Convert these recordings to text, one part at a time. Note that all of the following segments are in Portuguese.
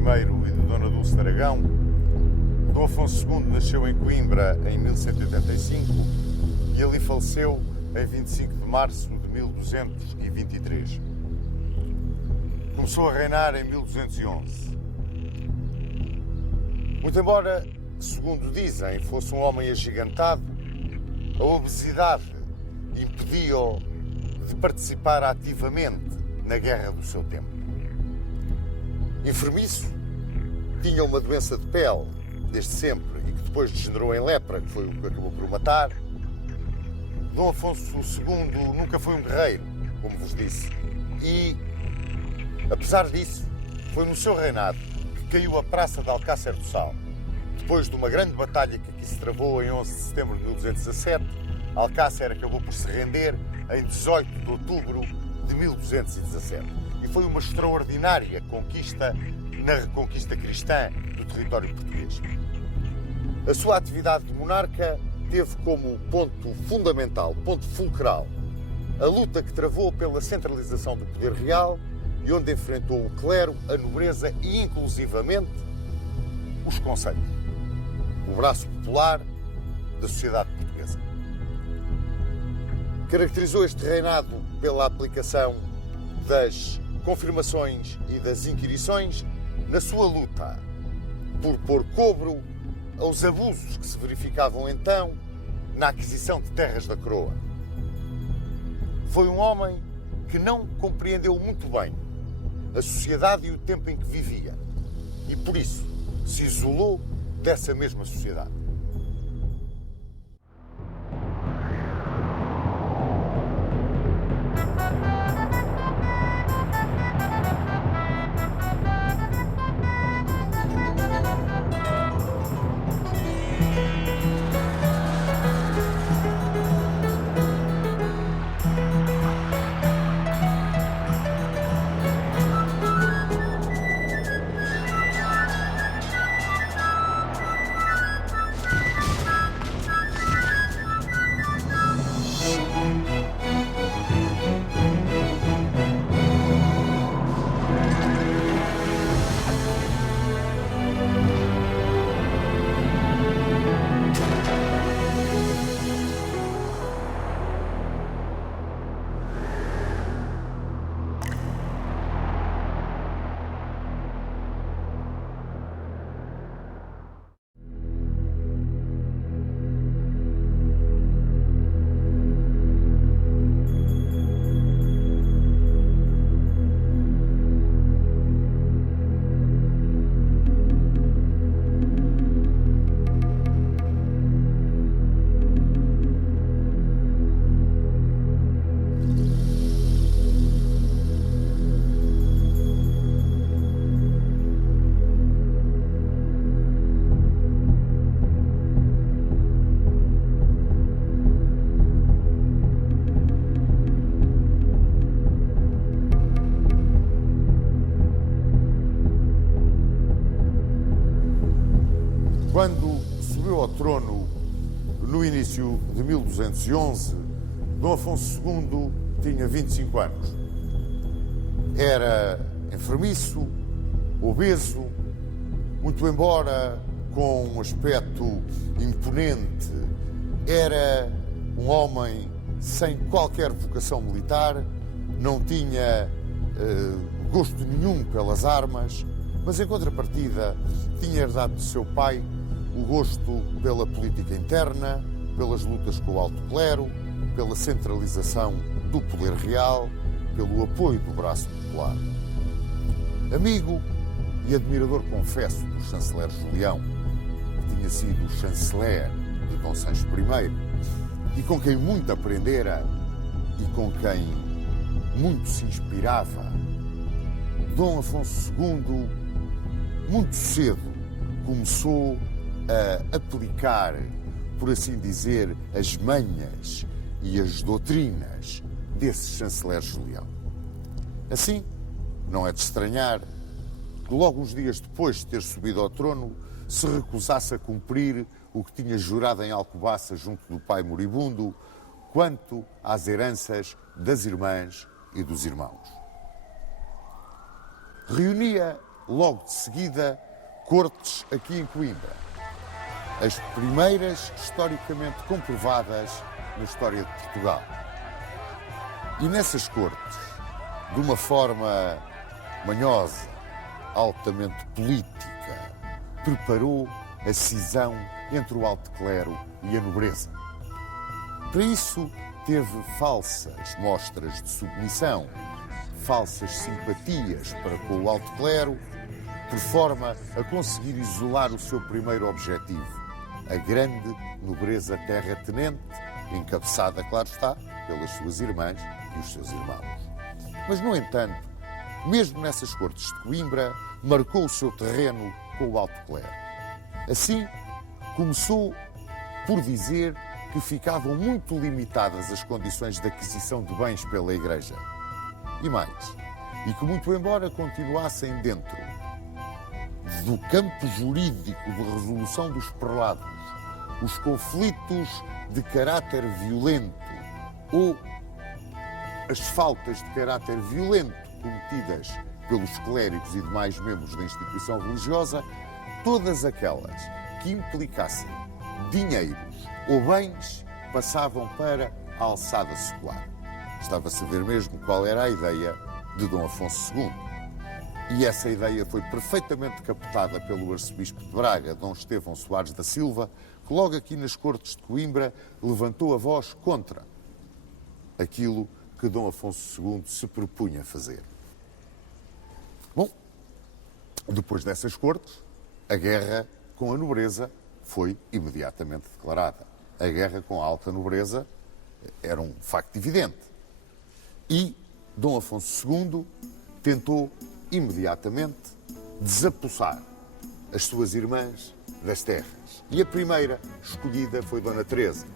I e de Dona Dulce de Aragão, Dom Afonso II nasceu em Coimbra em 1185 e ali faleceu em 25 de março de 1223. Começou a reinar em 1211. Muito embora, segundo dizem, fosse um homem agigantado, a obesidade impedia-o de participar ativamente na guerra do seu tempo. Enfermiço, tinha uma doença de pele desde sempre e que depois degenerou em lepra, que foi o que acabou por o matar. Dom Afonso II nunca foi um guerreiro, como vos disse, e, apesar disso, foi no seu reinado que caiu a praça de Alcácer do Sal. Depois de uma grande batalha que aqui se travou em 11 de setembro de 1217, Alcácer acabou por se render em 18 de outubro de 1217. E foi uma extraordinária conquista na reconquista cristã do território português. A sua atividade de monarca teve como ponto fundamental, ponto fulcral, a luta que travou pela centralização do poder real e onde enfrentou o clero, a nobreza e, inclusivamente, os conselhos, o braço popular da sociedade portuguesa. Caracterizou este reinado pela aplicação das confirmações e das inquirições na sua luta por pôr cobro aos abusos que se verificavam então na aquisição de terras da coroa. Foi um homem que não compreendeu muito bem a sociedade e o tempo em que vivia e, por isso, se isolou dessa mesma sociedade. Quando subiu ao trono no início de 1211, Dom Afonso II tinha 25 anos. Era enfermiço, obeso, muito embora com um aspecto imponente, era um homem sem qualquer vocação militar, não tinha gosto nenhum pelas armas, mas em contrapartida tinha herdado de seu pai o gosto pela política interna, pelas lutas com o alto clero, pela centralização do poder real, pelo apoio do braço popular. Amigo e admirador, confesso, do chanceler Julião, que tinha sido chanceler de Dom Sancho I, e com quem muito aprendera e com quem muito se inspirava, Dom Afonso II, muito cedo, começou a aplicar, por assim dizer, as manhas e as doutrinas desse chanceler Julião. Assim, não é de estranhar que logo uns dias depois de ter subido ao trono se recusasse a cumprir o que tinha jurado em Alcobaça junto do pai moribundo quanto às heranças das irmãs e dos irmãos. Reunia logo de seguida, cortes aqui em Coimbra. As primeiras historicamente comprovadas na história de Portugal. E nessas cortes, de uma forma manhosa, altamente política, preparou a cisão entre o alto clero e a nobreza. Para isso, teve falsas mostras de submissão, falsas simpatias para com o alto clero, por forma a conseguir isolar o seu primeiro objetivo, a grande nobreza terratenente, encabeçada, claro está, pelas suas irmãs e os seus irmãos. Mas, no entanto, mesmo nessas cortes de Coimbra, marcou o seu terreno com o alto clero. Assim, começou por dizer que ficavam muito limitadas as condições de aquisição de bens pela Igreja. E mais, e que muito embora continuassem dentro do campo jurídico de resolução dos prelados os conflitos de caráter violento ou as faltas de caráter violento cometidas pelos clérigos e demais membros da instituição religiosa, todas aquelas que implicassem dinheiros ou bens passavam para a alçada secular. Estava-se a ver mesmo qual era a ideia de Dom Afonso II. E essa ideia foi perfeitamente captada pelo arcebispo de Braga, Dom Estevão Soares da Silva, que logo aqui nas cortes de Coimbra levantou a voz contra aquilo que Dom Afonso II se propunha fazer. Bom, depois dessas cortes, a guerra com a nobreza foi imediatamente declarada. A guerra com a alta nobreza era um facto evidente. E Dom Afonso II tentou imediatamente desapossar as suas irmãs das terras. E a primeira escolhida foi Dona Teresa.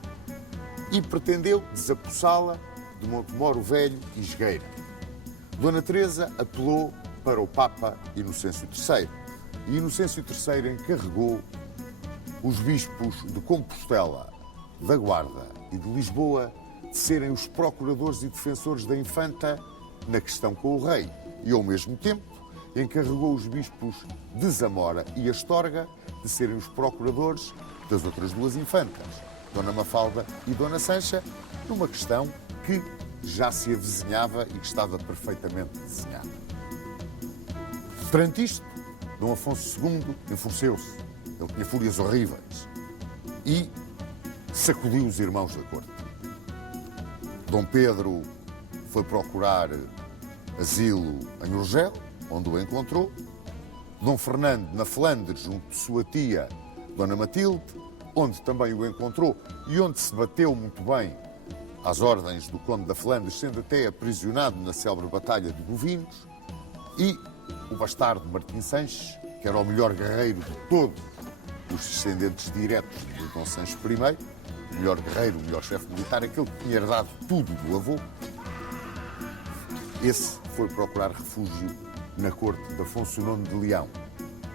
E pretendeu desapossá-la de Montemoro Velho e Esgueira. Dona Teresa apelou para o Papa Inocêncio III. E Inocêncio III encarregou os bispos de Compostela, da Guarda e de Lisboa de serem os procuradores e defensores da infanta na questão com o rei. E, ao mesmo tempo, encarregou os bispos de Zamora e Astorga de serem os procuradores das outras duas infantas, Dona Mafalda e Dona Sancha, numa questão que já se avizinhava e que estava perfeitamente desenhada. Perante isto, Dom Afonso II enfureceu-se. Ele tinha fúrias horríveis e sacudiu os irmãos da corte. Dom Pedro foi procurar asilo em Urgel, onde o encontrou. Dom Fernando, na Flandres, junto de sua tia, Dona Matilde, onde também o encontrou e onde se bateu muito bem às ordens do Conde da Flandres, sendo até aprisionado na célebre Batalha de Bovinos. E o bastardo Martim Sanches, que era o melhor guerreiro de todos os descendentes diretos de Dom Sancho I, o melhor guerreiro, o melhor chefe militar, aquele que tinha herdado tudo do avô. Esse foi procurar refúgio na corte de Afonso IX de Leão,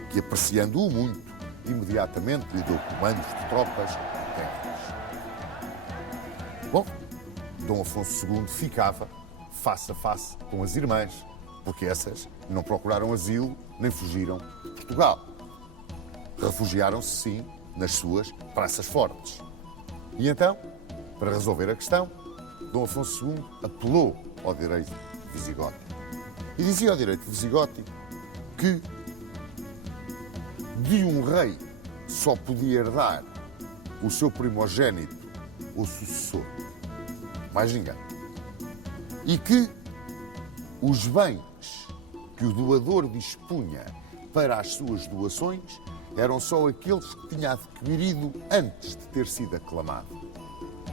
que, apreciando-o muito, imediatamente lhe deu comandos de tropas e terras. Bom, Dom Afonso II ficava face a face com as irmãs, porque essas não procuraram asilo nem fugiram de Portugal. Refugiaram-se, sim, nas suas praças fortes. E então, para resolver a questão, Dom Afonso II apelou ao direito visigótico. E dizia ao direito visigótico que de um rei só podia herdar o seu primogênito ou sucessor, mais ninguém. E que os bens que o doador dispunha para as suas doações eram só aqueles que tinha adquirido antes de ter sido aclamado.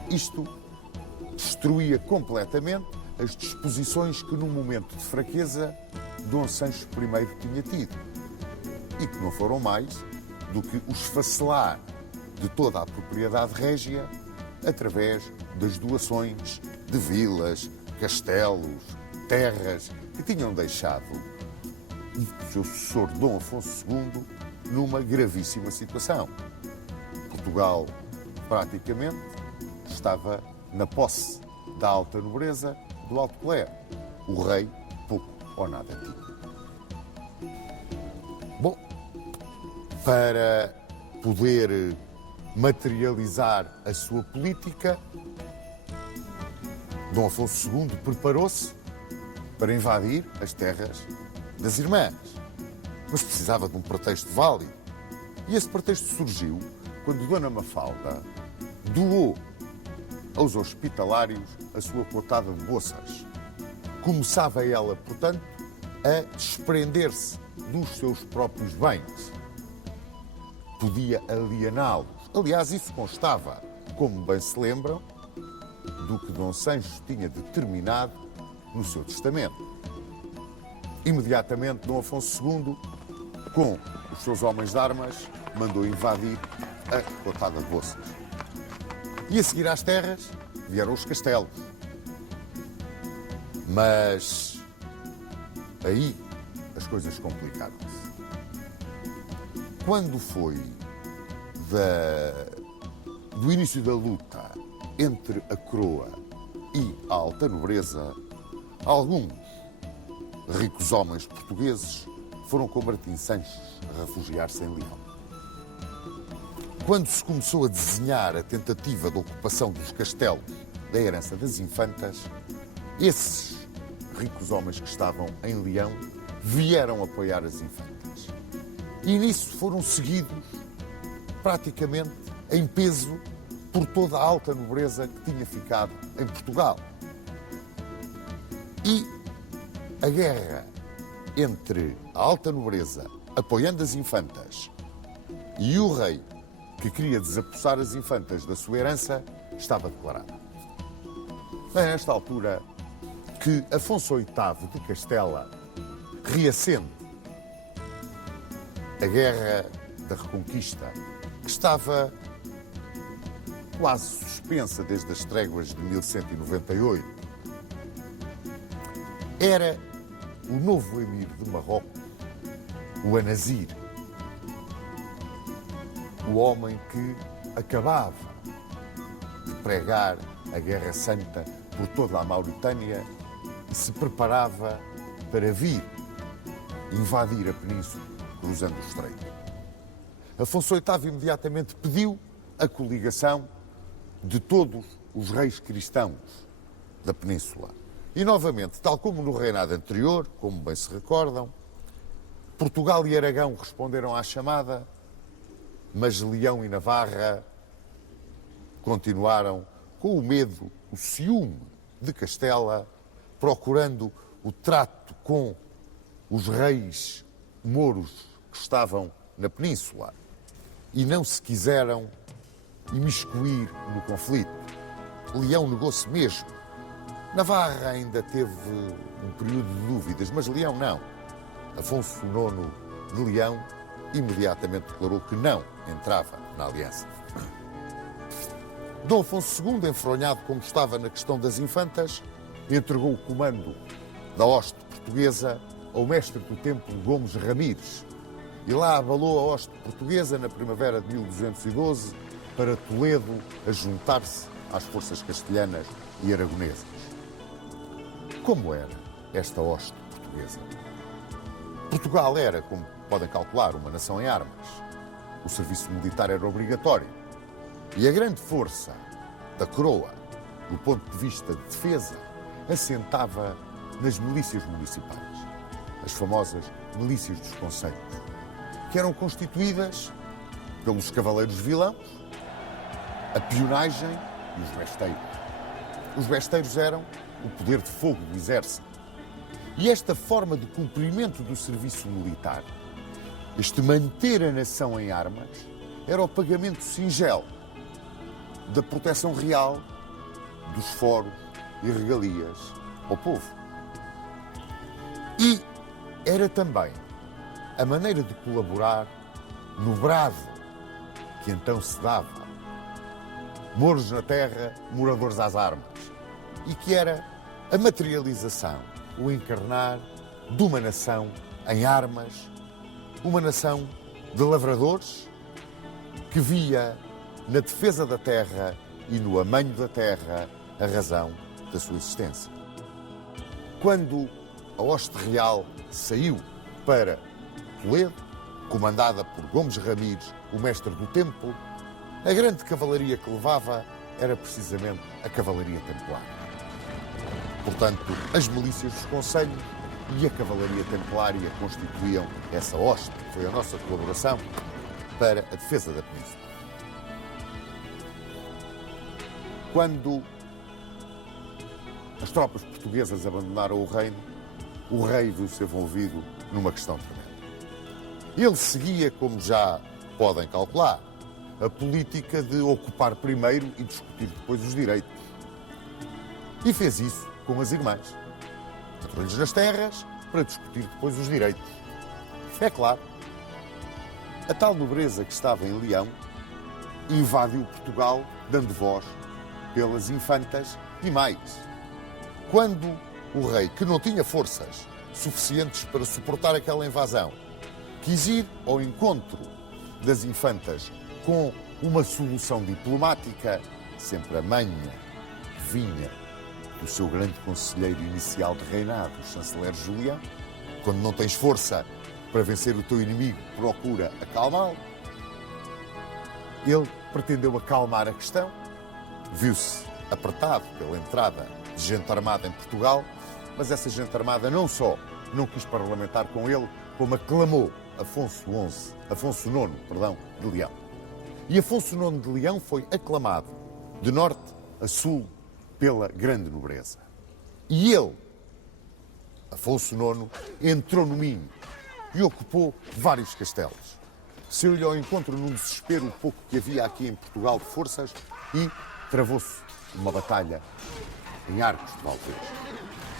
Isto destruía completamente as disposições que, num momento de fraqueza, Dom Sancho I tinha tido e que não foram mais do que o esfacelar de toda a propriedade régia através das doações de vilas, castelos, terras que tinham deixado o seu sucessor Dom Afonso II numa gravíssima situação. Portugal, praticamente, estava na posse da alta nobreza do alto clero. O rei pouco ou nada tinha. para poder materializar a sua política, Dom Afonso II preparou-se para invadir as terras das irmãs, mas precisava de um pretexto válido. E esse pretexto surgiu quando Dona Mafalda doou aos hospitalários a sua cotada de moças. Começava ela, portanto, a desprender-se dos seus próprios bens. Podia aliená-los. Aliás, isso constava, como bem se lembram, do que Dom Sancho tinha determinado no seu testamento. Imediatamente, Dom Afonso II, com os seus homens de armas, mandou invadir a cotada de moças. E a seguir às terras vieram os castelos. Mas aí as coisas complicaram-se. Quando foi do início da luta entre a coroa e a alta nobreza, alguns ricos homens portugueses foram com Martim Sanches refugiar-se em Leão. Quando se começou a desenhar a tentativa de ocupação dos castelos da herança das infantas, esses ricos homens que estavam em Leão vieram apoiar as infantas. E nisso foram seguidos, praticamente, em peso, por toda a alta nobreza que tinha ficado em Portugal. E a guerra entre a alta nobreza, apoiando as infantas, e o rei, que queria desapossar as infantas da sua herança, estava declarada. É nesta altura que Afonso VIII de Castela reacende a Guerra da Reconquista, que estava quase suspensa desde as tréguas de 1198. Era o novo emir de Marrocos, o Anazir, o homem que acabava de pregar a Guerra Santa por toda a Mauritânia e se preparava para vir invadir a península, cruzando o estreito. Afonso VIII imediatamente pediu a coligação de todos os reis cristãos da península. E, novamente, tal como no reinado anterior, como bem se recordam, Portugal e Aragão responderam à chamada, mas Leão e Navarra continuaram com o medo, o ciúme de Castela, procurando o trato com os reis mouros que estavam na península e não se quiseram imiscuir no conflito. Leão negou-se mesmo. Navarra ainda teve um período de dúvidas, mas Leão não. Afonso IX de Leão imediatamente declarou que não entrava na aliança. Dom Afonso II, enfronhado como estava na questão das infantas, entregou o comando da hoste portuguesa ao mestre do templo Gomes Ramires e lá abalou a hoste portuguesa na primavera de 1212 para Toledo a juntar-se às forças castelhanas e aragonesas. Como era esta hoste portuguesa? Portugal era, como podem calcular, uma nação em armas. O serviço militar era obrigatório. E a grande força da coroa, do ponto de vista de defesa, assentava nas milícias municipais, as famosas milícias dos concelhos, que eram constituídas pelos cavaleiros vilãos, a peonagem e os besteiros. Os besteiros eram o poder de fogo do exército. E esta forma de cumprimento do serviço militar, este manter a nação em armas, era o pagamento singelo da proteção real dos foros e regalias ao povo. E era também a maneira de colaborar no brado que então se dava. Mouros na terra, moradores às armas. E que era a materialização, o encarnar de uma nação em armas, uma nação de lavradores que via na defesa da terra e no amanho da terra a razão da sua existência. Quando a hoste real saiu para Toledo, comandada por Gomes Ramires, o mestre do templo, a grande cavalaria que levava era precisamente a cavalaria templária. Portanto, as milícias dos concelhos e a cavalaria templária constituíam essa hoste, que foi a nossa colaboração para a defesa da península. Quando as tropas portuguesas abandonaram o reino, o rei viu-se envolvido numa questão tremenda. Ele seguia, como já podem calcular, a política de ocupar primeiro e discutir depois os direitos. E fez isso com as irmãs. Entrou-lhes nas terras para discutir depois os direitos. É claro, a tal nobreza que estava em Leão invadiu Portugal, dando voz pelas infantas e mais. Quando o rei, que não tinha forças suficientes para suportar aquela invasão, quis ir ao encontro das infantas com uma solução diplomática, sempre a manha que vinha do seu grande conselheiro inicial de reinado, o chanceler Julião. Quando não tens força para vencer o teu inimigo, procura acalmá-lo. Ele pretendeu acalmar a questão, viu-se apertado pela entrada de gente armada em Portugal, mas essa gente armada não só não quis parlamentar com ele, como aclamou Afonso IX de Leão. E Afonso IX de Leão foi aclamado de norte a sul pela grande nobreza. E ele, Afonso IX, entrou no Minho e ocupou vários castelos. Saiu-lhe ao encontro num desespero o pouco que havia aqui em Portugal de forças e travou-se uma batalha em Arcos de Valdez.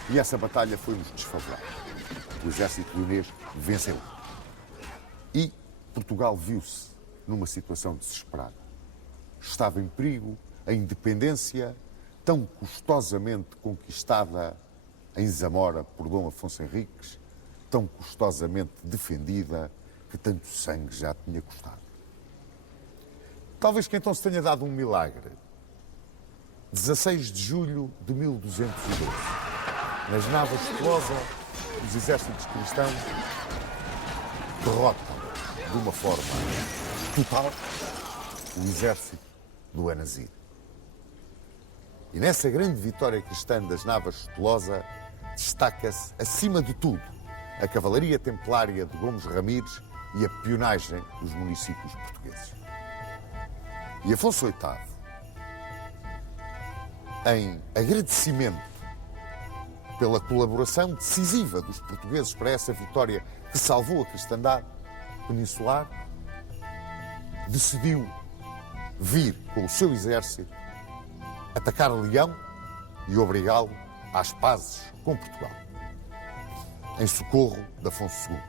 E essa batalha foi-nos desfavorável. O exército leonês venceu. E Portugal viu-se numa situação desesperada. Estava em perigo a independência tão custosamente conquistada em Zamora por Dom Afonso Henriques, tão custosamente defendida, que tanto sangue já tinha custado. Talvez que então se tenha dado um milagre. 16 de julho de 1212, nas Navas de Tolosa, os exércitos cristãos derrotam de uma forma total o exército do Anazir. E nessa grande vitória cristã das Navas de Tolosa destaca-se, acima de tudo, a cavalaria templária de Gomes Ramires e a pionagem dos municípios portugueses. E Afonso VIII, em agradecimento pela colaboração decisiva dos portugueses para essa vitória que salvou a cristandade peninsular, decidiu vir com o seu exército atacar Leão e obrigá-lo às pazes com Portugal, em socorro de Afonso II.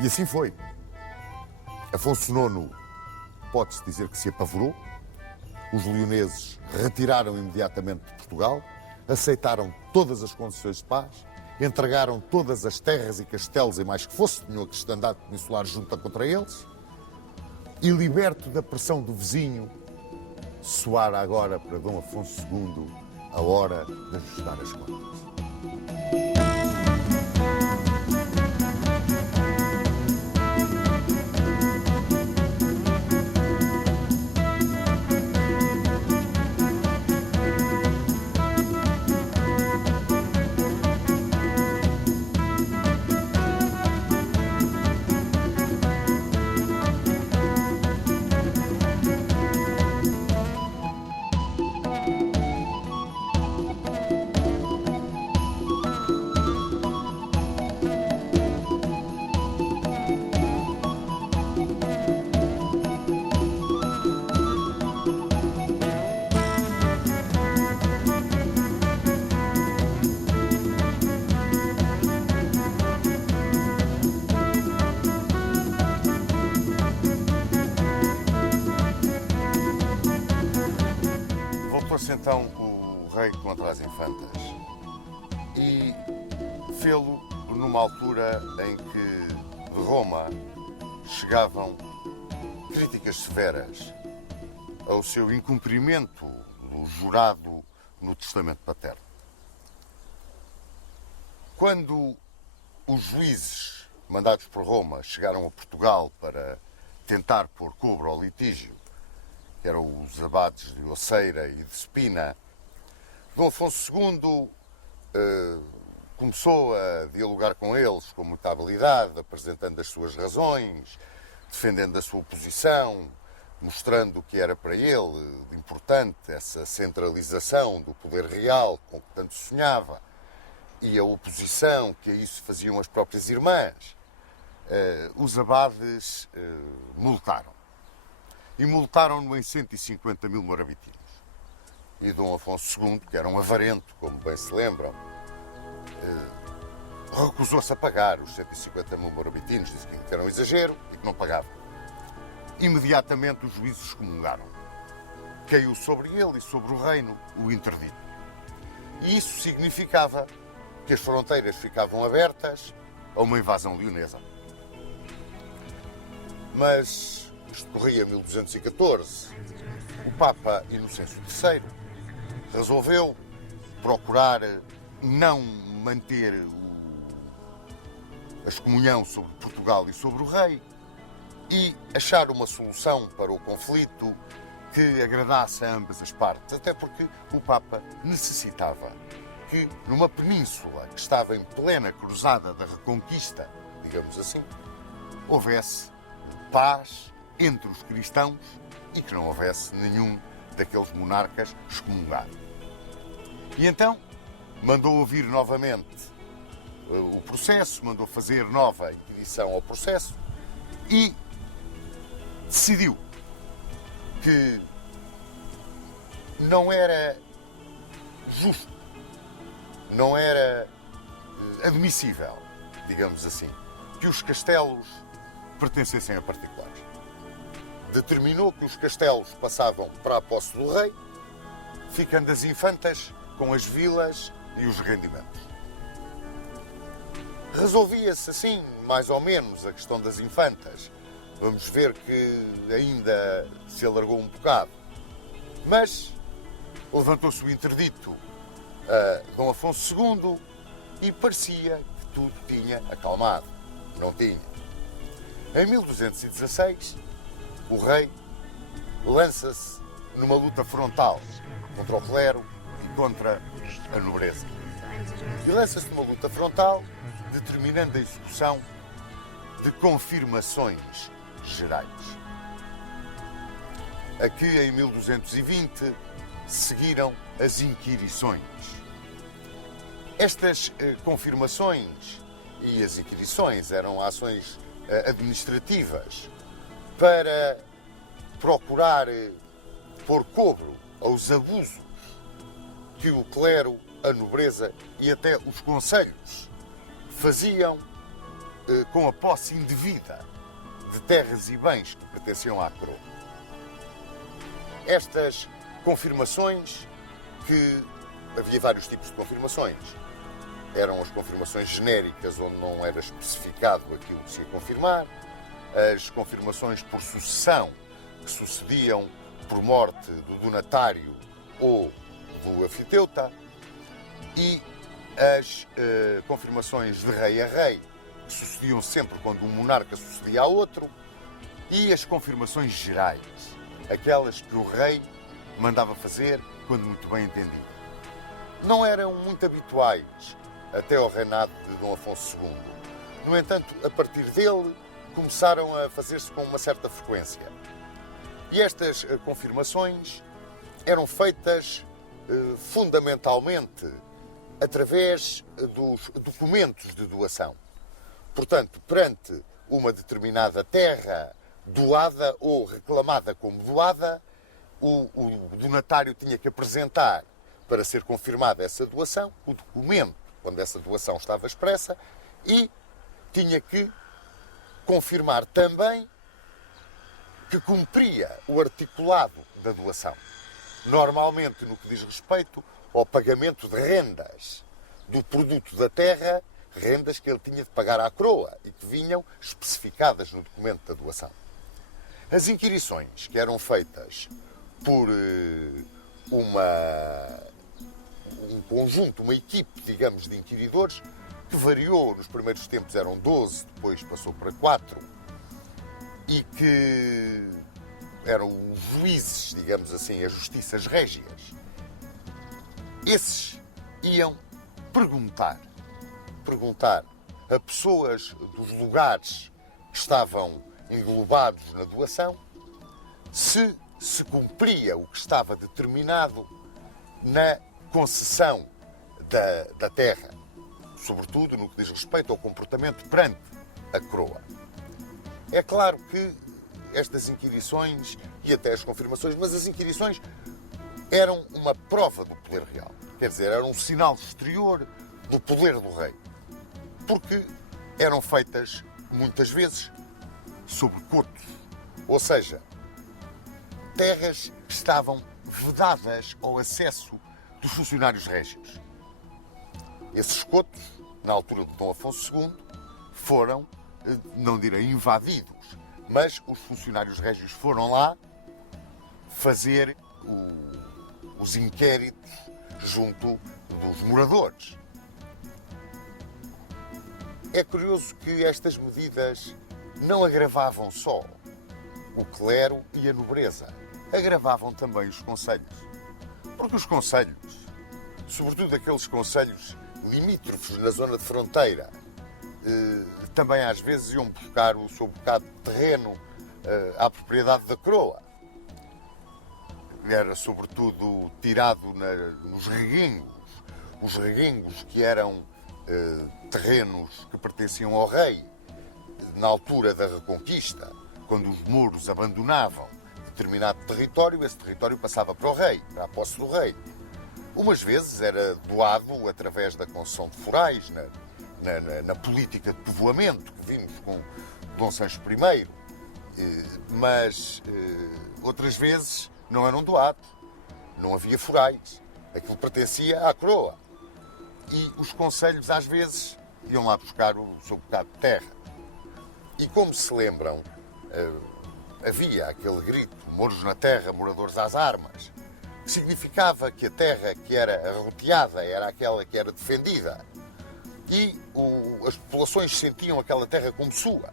E assim foi. Afonso IX pode-se dizer que se apavorou. Os leoneses retiraram imediatamente de Portugal, aceitaram todas as condições de paz, entregaram todas as terras e castelos e mais que fosse, tinham a cristandade peninsular junta contra eles, e liberto da pressão do vizinho, soara agora para Dom Afonso II a hora de ajustar as contas. Voltou-se então o rei contra as infantas e fê-lo numa altura em que de Roma chegavam críticas severas ao seu incumprimento do jurado no testamento paterno. Quando os juízes mandados por Roma, chegaram a Portugal para tentar pôr cobro ao litígio, que eram os abades de Oceira e de Spina, Dom Afonso II começou a dialogar com eles com muita habilidade, apresentando as suas razões, defendendo a sua posição, mostrando que era para ele importante essa centralização do poder real com que tanto sonhava e a oposição que a isso faziam as próprias irmãs. Os abades multaram. E multaram-no em 150 mil morabitinos. E Dom Afonso II, que era um avarento, como bem se lembram, recusou-se a pagar os 150 mil morabitinos, disse que era um exagero e que não pagava. Imediatamente os juízes excomungaram. Caiu sobre ele e sobre o reino o interdito. E isso significava que as fronteiras ficavam abertas a uma invasão leonesa. Mas isto corria 1214. O Papa Inocêncio III resolveu procurar não manter a excomunhão sobre Portugal e sobre o rei e achar uma solução para o conflito que agradasse a ambas as partes, até porque o Papa necessitava que, numa península que estava em plena cruzada da Reconquista, digamos assim, houvesse paz entre os cristãos e que não houvesse nenhum daqueles monarcas excomungado. E então mandou ouvir novamente o processo, mandou fazer nova inquisição ao processo e decidiu que não era justo, não era admissível, digamos assim, que os castelos pertencessem a particulares. Determinou que os castelos passavam para a posse do rei, ficando as infantas com as vilas e os rendimentos. Resolvia-se assim, mais ou menos, a questão das infantas. Vamos ver que ainda se alargou um bocado. Mas levantou-se o interdito a Dom Afonso II e parecia que tudo tinha acalmado. Não tinha. Em 1216, o rei lança-se numa luta frontal contra o clero e contra a nobreza. E lança-se numa luta frontal, determinando a execução de confirmações gerais. Aqui, em 1220, seguiram as inquirições. Estas confirmações e as inquirições eram ações administrativas para procurar pôr cobro aos abusos que o clero, a nobreza e até os conselhos faziam com a posse indevida de terras e bens que pertenciam à coroa. Estas confirmações, que havia vários tipos de confirmações. Eram as confirmações genéricas, onde não era especificado aquilo que se ia confirmar, as confirmações por sucessão, que sucediam por morte do donatário ou do anfiteuta, e as confirmações de rei a rei, que sucediam sempre quando um monarca sucedia a outro, e as confirmações gerais, aquelas que o rei mandava fazer quando muito bem entendido. Não eram muito habituais até ao reinado de Dom Afonso II. No entanto, a partir dele, começaram a fazer-se com uma certa frequência. E estas confirmações eram feitas fundamentalmente através dos documentos de doação. Portanto, perante uma determinada terra doada ou reclamada como doada, o donatário tinha que apresentar, para ser confirmada essa doação, o documento quando essa doação estava expressa, e tinha que confirmar também que cumpria o articulado da doação. Normalmente, no que diz respeito ao pagamento de rendas do produto da terra, rendas que ele tinha de pagar à coroa e que vinham especificadas no documento da doação. As inquirições, que eram feitas por um conjunto, uma equipe, digamos, de inquiridores, que variou, nos primeiros tempos eram 12, depois passou para 4, e que eram os juízes, digamos assim, as justiças régias. Esses iam perguntar a pessoas dos lugares que estavam englobados na doação se cumpria o que estava determinado na concessão da terra, sobretudo no que diz respeito ao comportamento perante a coroa. É claro que estas inquirições e até as confirmações, mas as inquirições eram uma prova do poder real. Quer dizer, eram um sinal exterior do poder do rei. Porque eram feitas, muitas vezes, sobre cotos. Ou seja, terras que estavam vedadas ao acesso dos funcionários régios. Esses cotos, na altura de Dom Afonso II, foram, não direi invadidos, mas os funcionários régios foram lá fazer os inquéritos junto dos moradores. É curioso que estas medidas não agravavam só o clero e a nobreza, agravavam também os concelhos. Porque os concelhos, sobretudo aqueles concelhos limítrofes na zona de fronteira, também às vezes iam buscar o seu bocado de terreno à propriedade da coroa. Era sobretudo tirado nos reguengos, os reguengos que eram terrenos que pertenciam ao rei na altura da Reconquista, quando os mouros abandonavam determinado território, esse território passava para o rei, para a posse do rei. Umas vezes era doado através da concessão de forais, na política de povoamento que vimos com Dom Sancho I, mas outras vezes não eram doados, não havia forais, aquilo pertencia à coroa. E os concelhos, às vezes, iam lá buscar o seu bocado de terra. E como se lembram, havia aquele grito, mouros na terra, moradores às armas, que significava que a terra que era arroteada era aquela que era defendida. E as populações sentiam aquela terra como sua.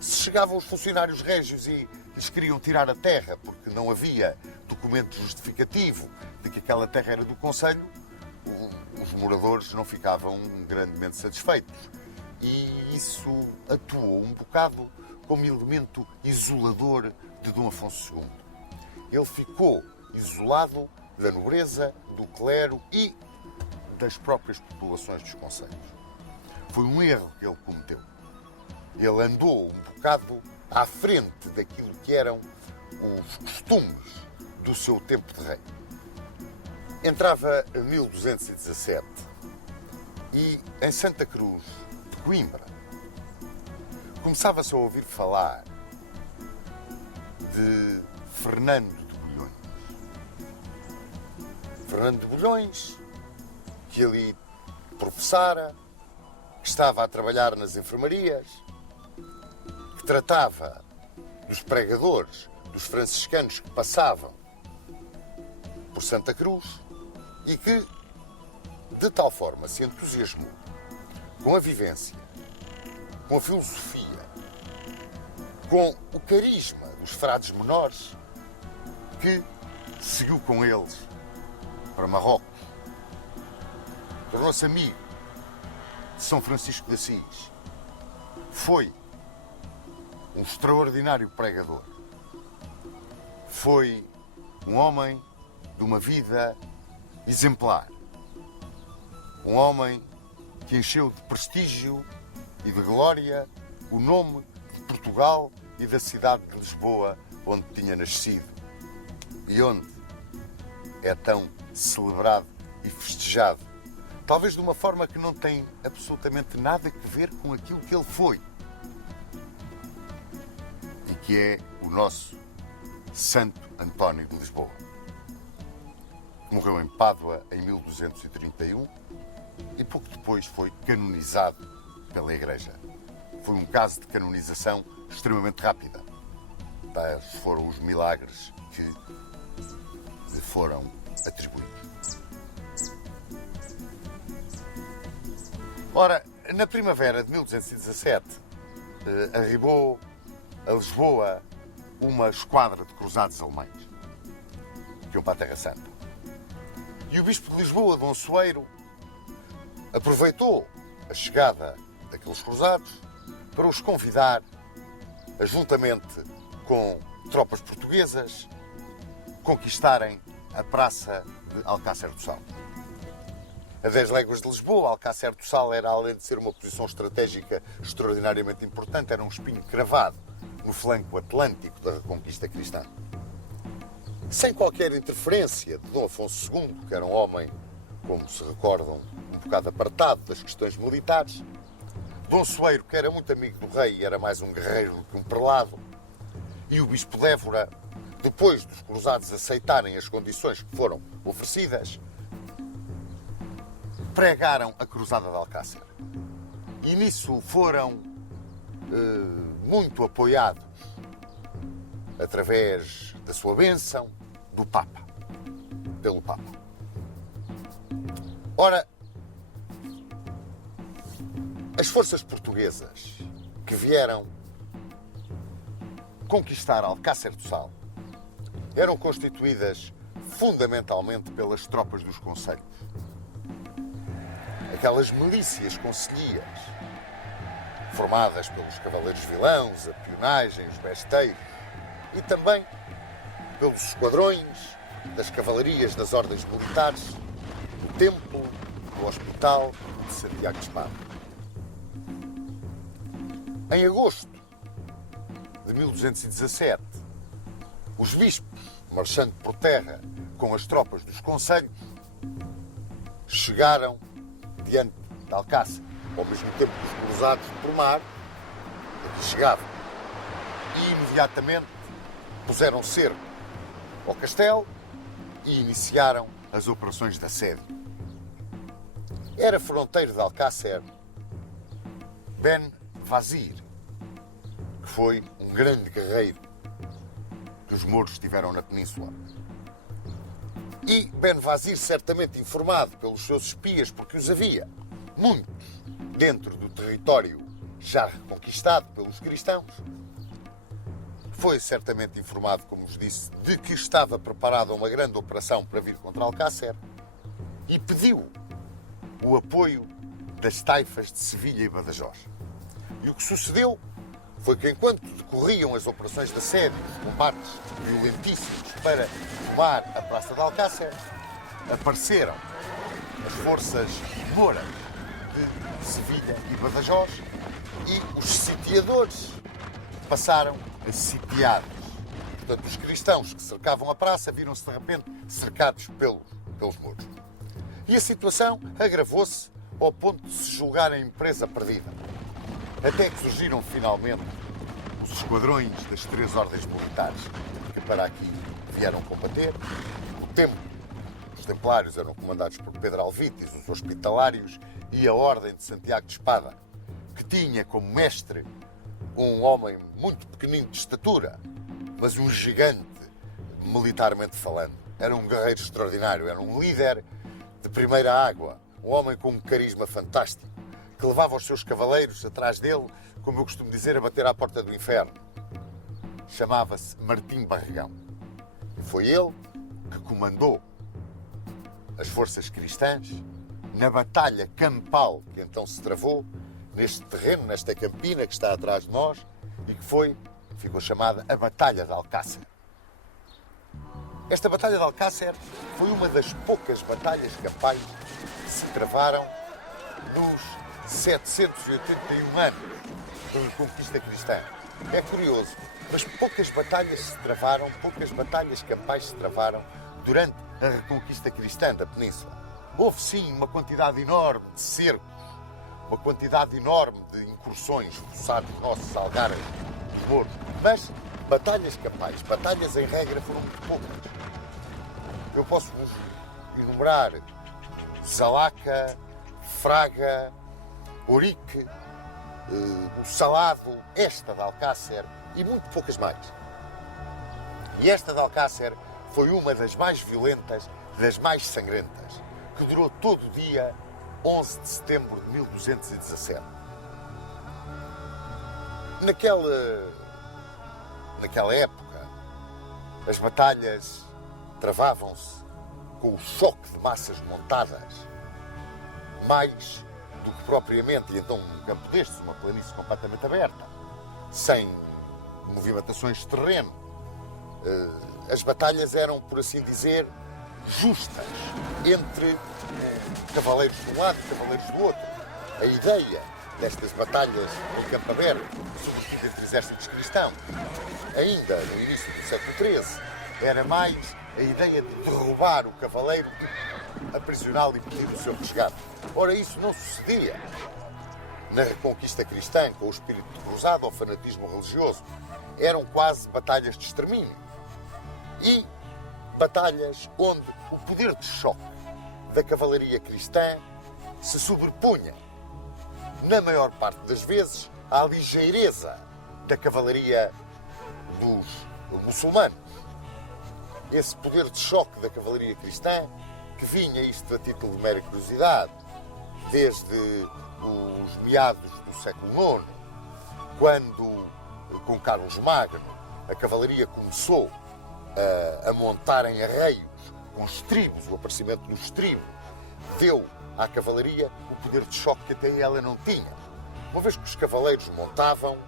Se chegavam os funcionários régios e lhes queriam tirar a terra porque não havia documento justificativo de que aquela terra era do concelho, os moradores não ficavam grandemente satisfeitos. E isso atuou um bocado como elemento isolador de Dom Afonso II. Ele ficou isolado da nobreza, do clero e das próprias populações dos concelhos. Foi um erro que ele cometeu. Ele andou um bocado à frente daquilo que eram os costumes do seu tempo de rei. Entrava 1217 e em Santa Cruz de Coimbra começava-se a ouvir falar de Fernando de Bulhões. Fernando de Bulhões, que ali professara, que estava a trabalhar nas enfermarias, que tratava dos pregadores, dos franciscanos que passavam por Santa Cruz e que, de tal forma, se entusiasmou com a vivência, com a filosofia, com o carisma dos frades menores, que seguiu com eles para Marrocos. Tornou-se amigo de São Francisco de Assis. Foi um extraordinário pregador. Foi um homem de uma vida exemplar. Um homem que encheu de prestígio e de glória o nome de Portugal e da cidade de Lisboa, onde tinha nascido e onde é tão celebrado e festejado. Talvez de uma forma que não tem absolutamente nada a ver com aquilo que ele foi. E que é o nosso Santo António de Lisboa. Morreu em Pádua em 1231 e pouco depois foi canonizado pela Igreja. Foi um caso de canonização extremamente rápida. Tais foram os milagres que lhe foram atribuídos. Ora, Na primavera de 1217, arribou a Lisboa uma esquadra de cruzados alemães que iam para a Terra Santa. E o bispo de Lisboa, Dom Soeiro, aproveitou a chegada daqueles cruzados para os convidar a, juntamente com tropas portuguesas, conquistarem a praça de Alcácer do Sal. A 10 léguas de Lisboa, Alcácer do Sal era, além de ser uma posição estratégica extraordinariamente importante, era um espinho cravado no flanco atlântico da Reconquista cristã. Sem qualquer interferência de Dom Afonso II, que era um homem, como se recordam, um bocado apartado das questões militares, Dom Soeiro, que era muito amigo do rei e era mais um guerreiro do que um prelado, e o bispo de Évora, depois dos cruzados aceitarem as condições que foram oferecidas, pregaram a cruzada de Alcácer. E nisso foram muito apoiados através da sua bênção do Papa, pelo Papa. Ora, as forças portuguesas que vieram conquistar Alcácer do Sal eram constituídas fundamentalmente pelas tropas dos concelhos. Aquelas milícias concelhias, formadas pelos cavaleiros vilãos, a pionagem, os besteiros, e também pelos esquadrões das cavalarias das ordens militares, do Templo, do Hospital de Santiago de Espada. Em agosto de 1217, os bispos, marchando por terra com as tropas dos concelhos, chegaram diante de Alcácer, ao mesmo tempo que os cruzados por mar aqui chegavam, e imediatamente puseram cerco ao castelo e iniciaram as operações de assédio. Era fronteiro de Alcácer Ben Vazir, que foi um grande guerreiro que os mouros tiveram na península. E Ben Vazir, certamente informado pelos seus espias, porque os havia muitos dentro do território já reconquistado pelos cristãos, foi certamente informado, como vos disse, de que estava preparada uma grande operação para vir contra Alcácer e pediu o apoio das taifas de Sevilha e Badajoz. E o que sucedeu foi que, enquanto decorriam as operações de assédio, os combates violentíssimos para tomar a Praça de Alcácer, apareceram as forças mouras de Sevilha e Badajoz e os sitiadores passaram a sitiá-los. Portanto, os cristãos que cercavam a praça viram-se de repente cercados pelos mouros. E a situação agravou-se ao ponto de se julgar a empresa perdida. Até que surgiram finalmente os esquadrões das 3 ordens militares que para aqui vieram combater. O Templo, os Templários eram comandados por Pedro Alvítis, os Hospitalários e a Ordem de Santiago de Espada, que tinha como mestre um homem muito pequenino de estatura, mas um gigante militarmente falando. Era um guerreiro extraordinário, era um líder de primeira água, um homem com um carisma fantástico, que levava os seus cavaleiros atrás dele, como eu costumo dizer, a bater à porta do inferno. Chamava-se Martim Barregão. E foi ele que comandou as forças cristãs na batalha campal que então se travou neste terreno, nesta campina que está atrás de nós e que ficou chamada a Batalha de Alcácer. Esta Batalha de Alcácer foi uma das poucas batalhas campais que se travaram nos 781 anos da Reconquista cristã. É curioso, mas poucas batalhas campais se travaram durante a Reconquista cristã da Península. Houve sim uma quantidade enorme de cercos, uma quantidade enorme de incursões, roçados nossos, algarves, dos mouros, mas batalhas campais, batalhas em regra foram muito poucas. Eu posso-vos enumerar Zalaca, Fraga, Ourique, o Salado, esta de Alcácer e muito poucas mais. E esta de Alcácer foi uma das mais violentas, das mais sangrentas, que durou todo o dia 11 de setembro de 1217. Naquela época, as batalhas travavam-se com o choque de massas montadas, mais do que propriamente, e então um campo destes, uma planície completamente aberta, sem movimentações de terreno. As batalhas eram, por assim dizer, justas entre cavaleiros de um lado e cavaleiros do outro. A ideia destas batalhas em campo aberto, sobretudo entre exércitos cristãos, ainda no início do século XIII, era mais a ideia de derrubar o cavaleiro, aprisioná-lo e pedir o seu resgate. Ora, isso não sucedia na Reconquista cristã, com o espírito de cruzado ou fanatismo religioso. Eram quase batalhas de extermínio. E batalhas onde o poder de choque da cavalaria cristã se sobrepunha, na maior parte das vezes, à ligeireza da cavalaria dos muçulmanos. Esse poder de choque da cavalaria cristã, que vinha, isto a título de mera curiosidade, desde os meados do século IX, quando, com Carlos Magno, a cavalaria começou a montar em arreios, com estribos, o aparecimento dos estribos, deu à cavalaria o poder de choque que até ela não tinha. Uma vez que os cavaleiros montavam,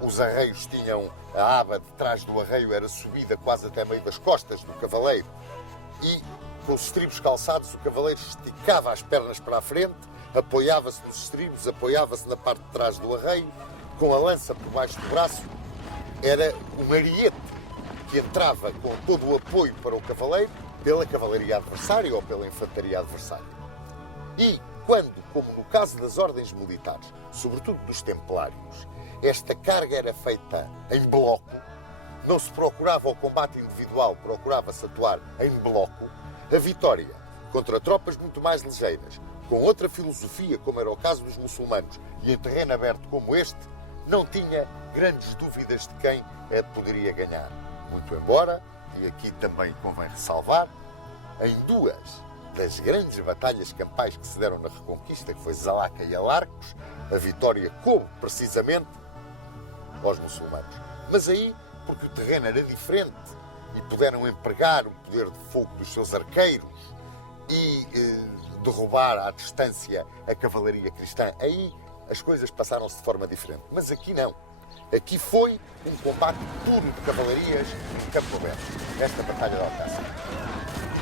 os arreios tinham a aba de trás do arreio, era subida quase até meio das costas do cavaleiro, e com os estribos calçados o cavaleiro esticava as pernas para a frente, apoiava-se nos estribos, apoiava-se na parte de trás do arreio, com a lança por baixo do braço. Era um ariete que entrava com todo o apoio para o cavaleiro pela cavalaria adversária ou pela infantaria adversária. E quando, como no caso das ordens militares, sobretudo dos templários, esta carga era feita em bloco, não se procurava o combate individual, procurava-se atuar em bloco, a vitória contra tropas muito mais ligeiras, com outra filosofia, como era o caso dos muçulmanos, e em terreno aberto como este, não tinha grandes dúvidas de quem a poderia ganhar. Muito embora, e aqui também convém ressalvar, em duas das grandes batalhas campais que se deram na Reconquista, que foi Zalaca e Alarcos, a vitória coube precisamente aos muçulmanos. Mas aí, porque o terreno era diferente e puderam empregar o poder de fogo dos seus arqueiros e derrubar à distância a cavalaria cristã, aí as coisas passaram-se de forma diferente. Mas aqui não. Aqui foi um combate puro de cavalarias em campo aberto. Esta batalha de Alcácer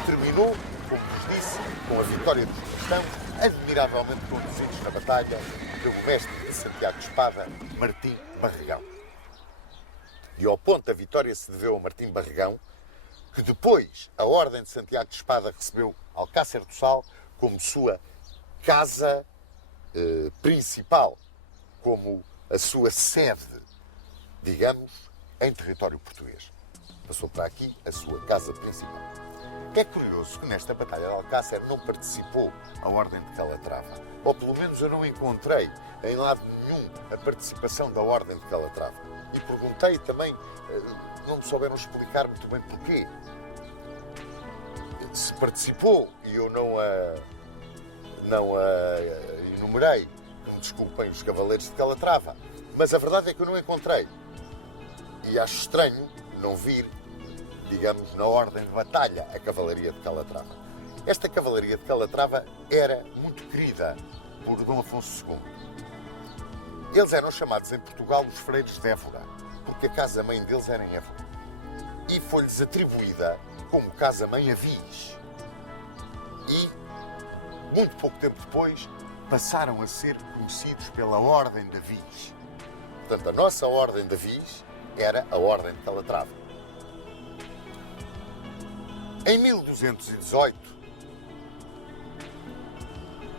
terminou, como vos disse, com a vitória dos cristãos, admiravelmente conduzidos na batalha pelo mestre de Santiago de Espada, Martim Barregão. E ao ponto da vitória se deveu a Martim Barregão, que depois a Ordem de Santiago de Espada recebeu Alcácer do Sal como sua casa principal, como a sua sede, digamos, em território português. Passou para aqui a sua casa principal. É curioso que nesta Batalha de Alcácer não participou a Ordem de Calatrava. Ou pelo menos eu não encontrei em lado nenhum a participação da Ordem de Calatrava. E perguntei também, não me souberam explicar muito bem porquê. Se participou e eu não a enumerei, que me desculpem os Cavaleiros de Calatrava. Mas a verdade é que eu não encontrei. E acho estranho não vir, digamos, na ordem de batalha, a Cavalaria de Calatrava. Esta Cavalaria de Calatrava era muito querida por Dom Afonso II. Eles eram chamados em Portugal os Freiros de Évora, porque a casa-mãe deles era em Évora. E foi-lhes atribuída como casa-mãe a Viz. E, muito pouco tempo depois, passaram a ser conhecidos pela Ordem da Viz. Portanto, a nossa Ordem da Viz era a Ordem de Calatrava. Em 1218,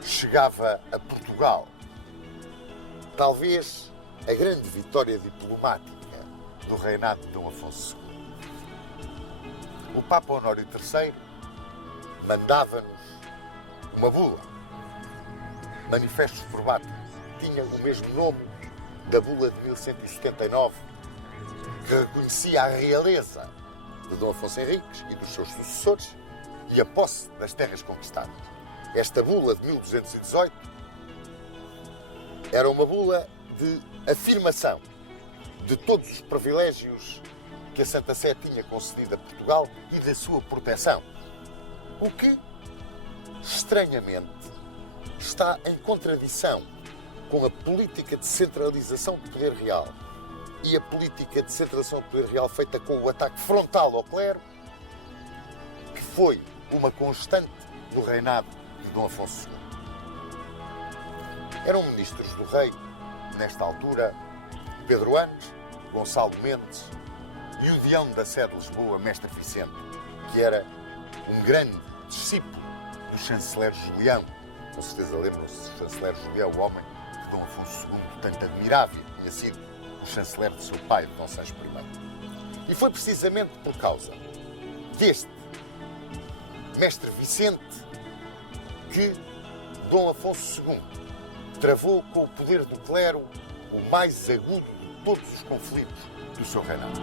chegava a Portugal talvez a grande vitória diplomática do reinado de Dom Afonso II. O Papa Honório III mandava-nos uma bula, Manifestos Probatum, tinha o mesmo nome da bula de 1179, que reconhecia a realeza de Dom Afonso Henriques e dos seus sucessores e a posse das terras conquistadas. esta bula de 1218 era uma bula de afirmação de todos os privilégios que a Santa Sé tinha concedido a Portugal e da sua proteção. O que, estranhamente, está em contradição com a política de centralização do poder real e a política de centralização do poder real feita com o ataque frontal ao clero, que foi uma constante do reinado de Dom Afonso II. Eram ministros do rei, nesta altura, Pedro Anes, Gonçalo Mendes e o deão da Sé de Lisboa, Mestre Vicente, que era um grande discípulo do chanceler Julião. Com certeza lembram-se do chanceler Julião, o homem que Dom Afonso II tanto admirava e tinha sido o chanceler de seu pai, Dom Sancho I. E foi precisamente por causa deste Mestre Vicente que Dom Afonso II travou com o poder do clero o mais agudo de todos os conflitos do seu reinado.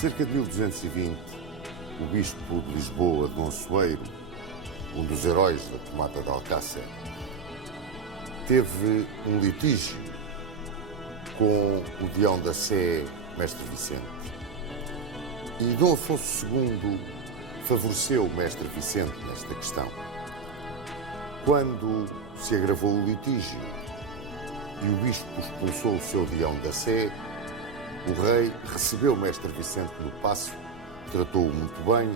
Cerca de 1220, o bispo de Lisboa, Dom Soeiro, um dos heróis da tomada de Alcácer, teve um litígio com o deão da Sé, Mestre Vicente. E Dom Afonso II favoreceu o Mestre Vicente nesta questão. Quando se agravou o litígio e o bispo expulsou o seu deão da Sé, o rei recebeu o Mestre Vicente no paço, tratou-o muito bem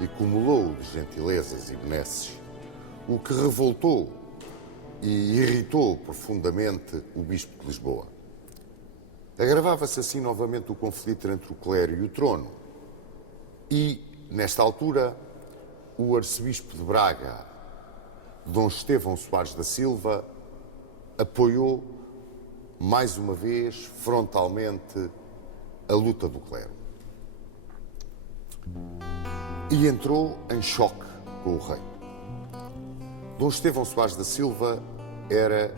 e cumulou-o de gentilezas e benesses, o que revoltou e irritou profundamente o bispo de Lisboa. Agravava-se assim novamente o conflito entre o clero e o trono e, nesta altura, o arcebispo de Braga, Dom Estevão Soares da Silva, apoiou mais uma vez frontalmente a luta do clero. E entrou em choque com o rei. Dom Estevão Soares da Silva era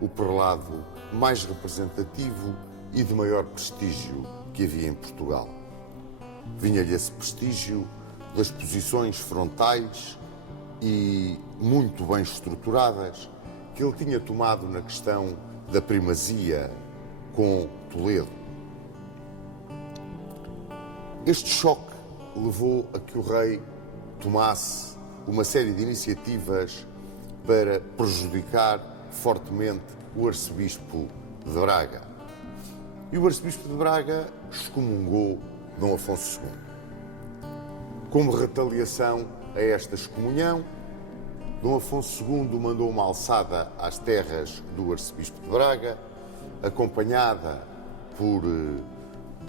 o prelado mais representativo e de maior prestígio que havia em Portugal. Vinha-lhe esse prestígio das posições frontais e muito bem estruturadas que ele tinha tomado na questão da primazia com Toledo. Este choque levou a que o rei tomasse uma série de iniciativas para prejudicar fortemente o arcebispo de Braga. E o arcebispo de Braga excomungou Dom Afonso II. Como retaliação a esta excomunhão, Dom Afonso II mandou uma alçada às terras do arcebispo de Braga, acompanhada por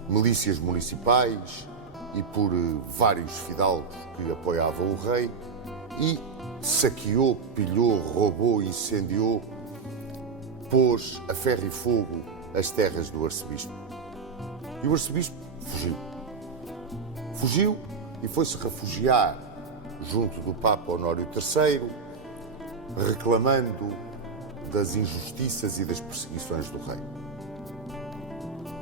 milícias municipais e por vários fidalgos que apoiavam o rei, e saqueou, pilhou, roubou, incendiou, pôs a ferro e fogo as terras do arcebispo. E o arcebispo fugiu. Fugiu e foi-se refugiar junto do Papa Honório III, reclamando das injustiças e das perseguições do rei.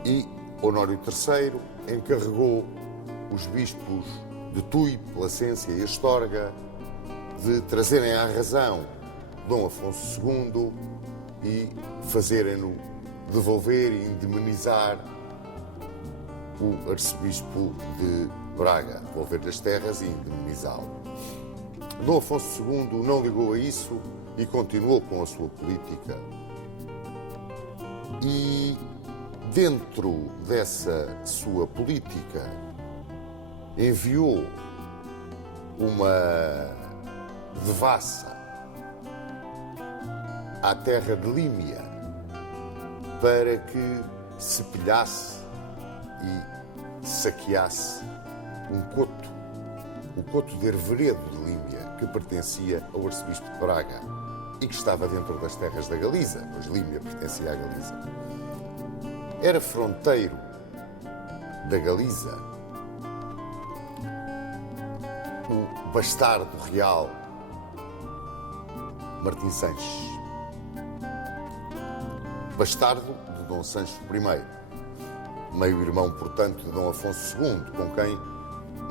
E Honório III encarregou os bispos de Tui, Placência e Astorga de trazerem à razão Dom Afonso II e fazerem-no devolver e indemnizar o arcebispo de Braga, devolver as terras e indemnizá-lo. Dom Afonso II não ligou a isso e continuou com a sua política. E dentro dessa sua política enviou uma devassa à terra de Límia para que se pilhasse e saqueasse um coto, o coto de Herveredo de Límia, que pertencia ao arcebispo de Braga e que estava dentro das terras da Galiza, pois Límia pertencia à Galiza. Era fronteiro da Galiza o bastardo real Martim Sanches, bastardo de Dom Sancho I, meio-irmão, portanto, de Dom Afonso II, com quem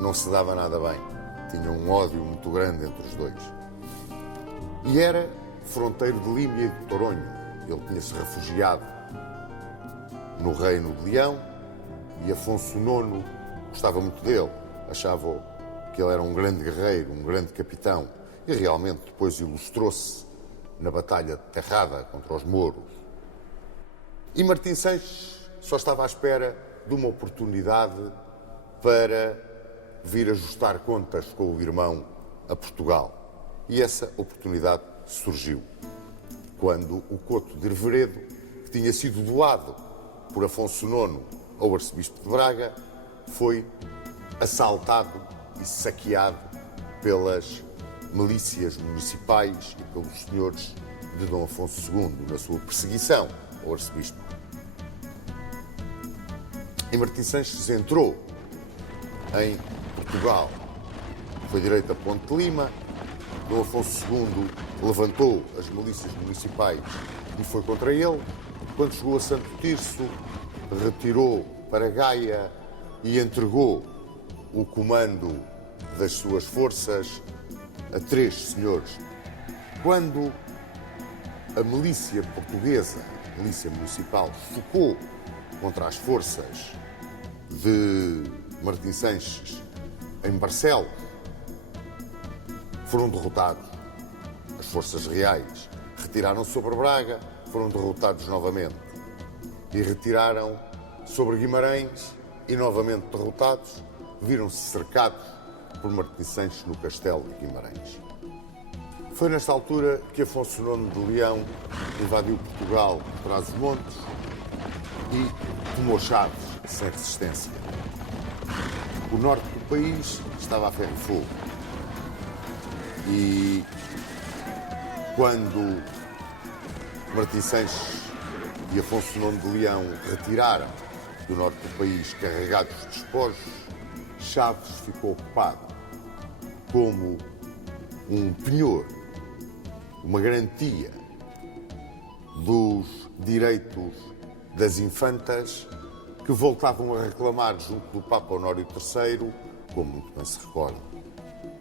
não se dava nada bem. Tinha um ódio muito grande entre os dois. E era fronteiro de Límia e de Toronho. Ele tinha-se refugiado no Reino de Leão e Afonso IX gostava muito dele. Achava que ele era um grande guerreiro, um grande capitão. E realmente depois ilustrou-se na Batalha de Terrada contra os mouros. E Martim Sanches só estava à espera de uma oportunidade para vir ajustar contas com o irmão a Portugal. E essa oportunidade surgiu quando o coto de Herveredo, que tinha sido doado por Afonso IX ao arcebispo de Braga, foi assaltado e saqueado pelas milícias municipais e pelos senhores de Dom Afonso II na sua perseguição ao arcebispo. E Martim Sanches entrou em Portugal, foi direito a Ponte de Lima. Dom Afonso II levantou as milícias municipais e foi contra ele. Quando chegou a Santo Tirso, retirou para Gaia e entregou o comando das suas forças a 3 senhores. Quando a milícia portuguesa, a milícia municipal, chocou contra as forças de Martim Sanches em Barcelos, foram derrotados. As forças reais retiraram-se sobre Braga, foram derrotados novamente. E retiraram sobre Guimarães e novamente derrotados, viram-se cercados por Martim Sanches no castelo de Guimarães. Foi nesta altura que Afonso IX de Leão invadiu Portugal por Trás-os-Montes e tomou Chaves sem resistência. O norte do país estava a ferro e fogo. E quando Martim Sanches e Afonso IX de Leão retiraram do norte do país carregados de despojos, Chaves ficou ocupado como um penhor, uma garantia dos direitos das infantas que voltavam a reclamar junto do Papa Honório III, como muito bem se recorda.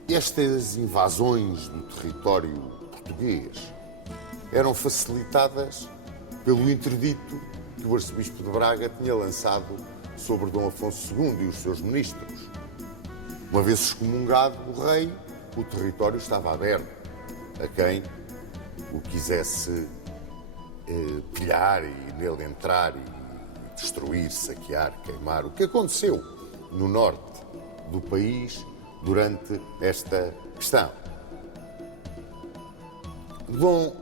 Estas invasões do território português eram facilitadas pelo interdito que o arcebispo de Braga tinha lançado sobre Dom Afonso II e os seus ministros. Uma vez excomungado o rei, o território estava aberto a quem o quisesse pilhar e nele entrar e destruir, saquear, queimar, o que aconteceu no norte do país durante esta questão. Dom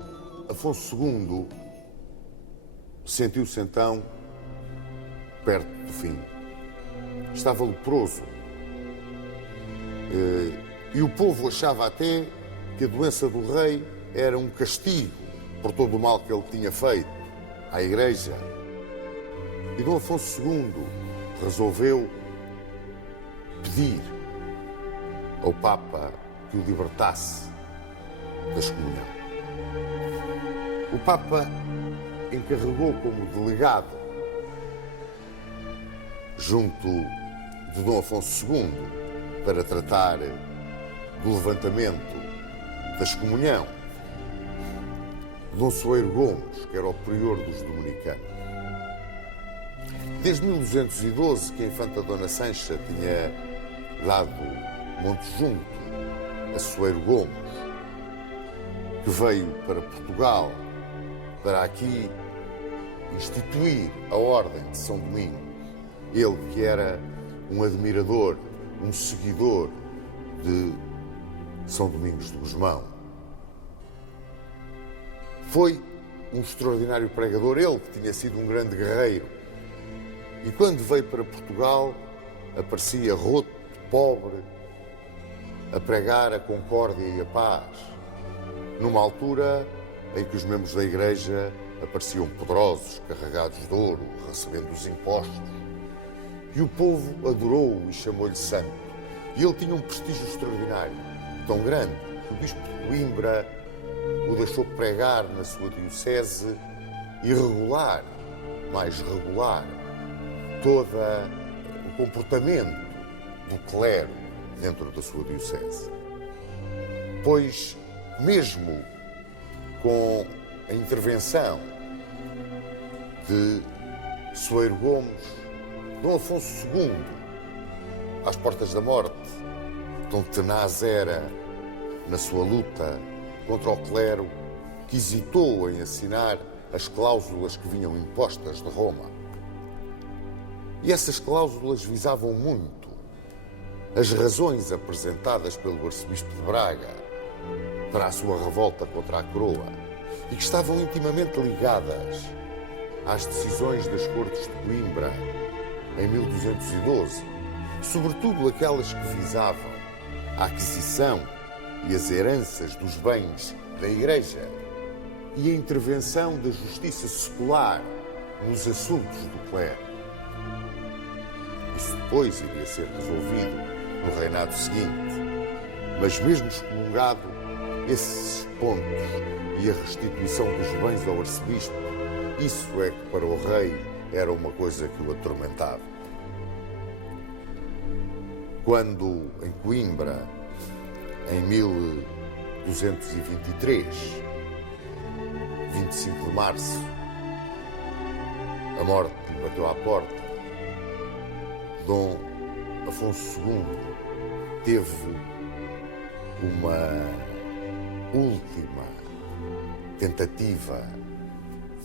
Afonso II sentiu-se então perto do fim. Estava leproso. E o povo achava até que a doença do rei era um castigo por todo o mal que ele tinha feito à Igreja. E Dom Afonso II resolveu pedir ao Papa que o libertasse da excomunhão. O Papa encarregou como delegado junto de Dom Afonso II para tratar do levantamento da excomunhão Dom Soeiro Gomes, que era o prior dos dominicanos. Desde 1212 que a infanta Dona Sancha tinha dado monte junto a Soeiro Gomes, que que veio para Portugal para aqui instituir a Ordem de São Domingos. Ele que era um admirador, um seguidor de São Domingos de Gusmão. Foi um extraordinário pregador, ele que tinha sido um grande guerreiro. E quando veio para Portugal, aparecia roto, pobre, a pregar a concórdia e a paz, numa altura em que os membros da Igreja apareciam poderosos, carregados de ouro, recebendo os impostos. E o povo adorou-o e chamou-lhe santo. E ele tinha um prestígio extraordinário, tão grande, que o bispo de Coimbra o deixou pregar na sua diocese e regular, mais regular, todo o comportamento do clero dentro da sua diocese. Pois, mesmo com a intervenção de Soeiro Gomes, Dom Afonso II, às portas da morte, tão tenaz era na sua luta contra o clero, que hesitou em assinar as cláusulas que vinham impostas de Roma. E essas cláusulas visavam muito as razões apresentadas pelo arcebispo de Braga para a sua revolta contra a coroa e que estavam intimamente ligadas às decisões das Cortes de Coimbra em 1212, sobretudo aquelas que visavam a aquisição e as heranças dos bens da Igreja e a intervenção da justiça secular nos assuntos do clero. Isso depois iria ser resolvido no reinado seguinte, mas mesmo excomungado, esses pontos e a restituição dos bens ao arcebispo, isso é que para o rei era uma coisa que o atormentava. Quando em Coimbra, em 1223, 25 de março, a morte lhe bateu à porta, Dom Afonso II teve uma última tentativa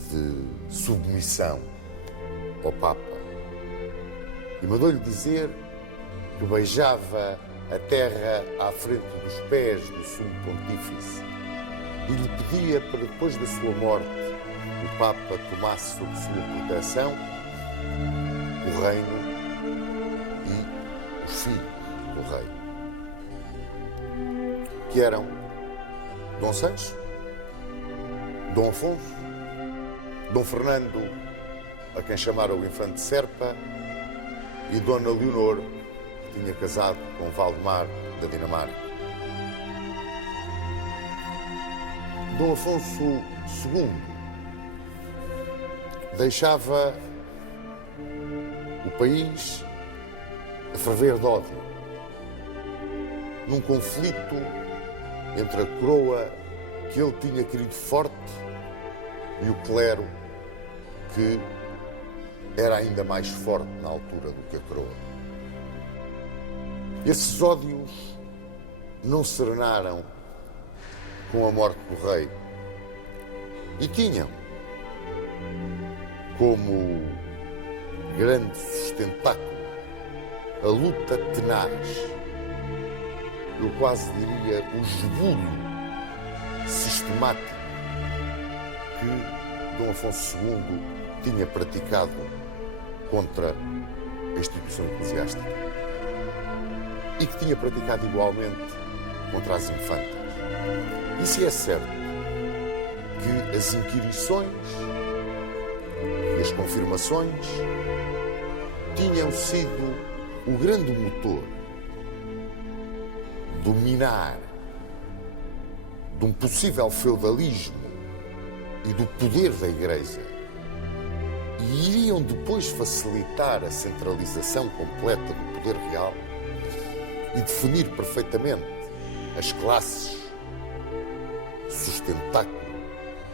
de submissão ao Papa e mandou-lhe dizer que beijava a terra à frente dos pés do Sumo Pontífice e lhe pedia para depois da sua morte o Papa tomasse sob sua proteção o reino e os filhos do rei, que eram Dom Sancho, Dom Afonso, Dom Fernando, a quem chamaram o Infante Serpa, e Dona Leonor, que tinha casado com Valdemar da Dinamarca. Dom Afonso II deixava o país a ferver de ódio, num conflito entre a coroa que ele tinha querido forte e o clero que era ainda mais forte na altura do que a coroa. Esses ódios não serenaram com a morte do rei e tinham como grande sustentáculo a luta tenaz, eu quase diria o esbulho sistemático que Dom Afonso II tinha praticado contra a instituição eclesiástica e que tinha praticado igualmente contra as infantas. E se é certo que as inquirições e as confirmações tinham sido o grande motor do minar de um possível feudalismo e do poder da Igreja, e iriam depois facilitar a centralização completa do poder real e definir perfeitamente as classes sustentáculo